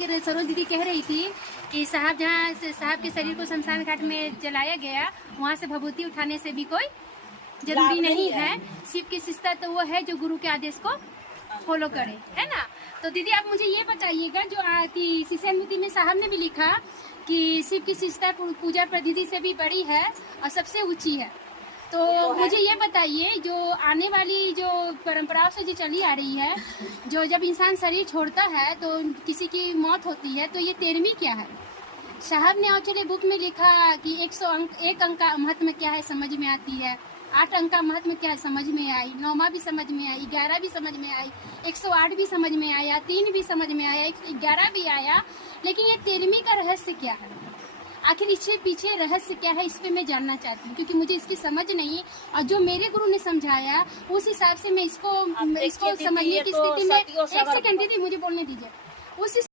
सरोज दीदी कह रही थी कि साहब जहाँ से साहब के शरीर को शमशान घाट में जलाया गया वहाँ से भभूति उठाने से भी कोई जरूरी नहीं है। शिव की शिष्टता तो वो है जो गुरु के आदेश को फॉलो करे, है ना। तो दीदी आप मुझे ये बताइएगा जो कि शिष्यानुमति में साहब ने भी लिखा कि शिव की शिष्टता पूजा पद्धति से भी बड़ी है और सबसे ऊंची है। तो मुझे ये बताइए जो आने वाली जो परंपराओं से जो चली आ रही है, जो जब इंसान शरीर छोड़ता है तो किसी की मौत होती है, तो ये 13वीं क्या है? साहब ने एक्चुअली बुक में लिखा कि 101 अंक का महत्व क्या है समझ में आती है, 8 अंक का महत्व क्या है समझ में आई, 9वां भी समझ में आई, 11 भी समझ में आई, 108 भी समझ में आया, 3 भी समझ में आया, 11 भी आया, लेकिन ये 13वीं का रहस्य क्या है? आखिर इसके पीछे रहस्य क्या है, इस पे मैं जानना चाहती हूँ, क्योंकि मुझे इसकी समझ नहीं। और जो मेरे गुरु ने समझाया उस हिसाब से मैं इसको समझने की स्थिति में। एक सेकंड दीदी मुझे बोलने दीजिए। उस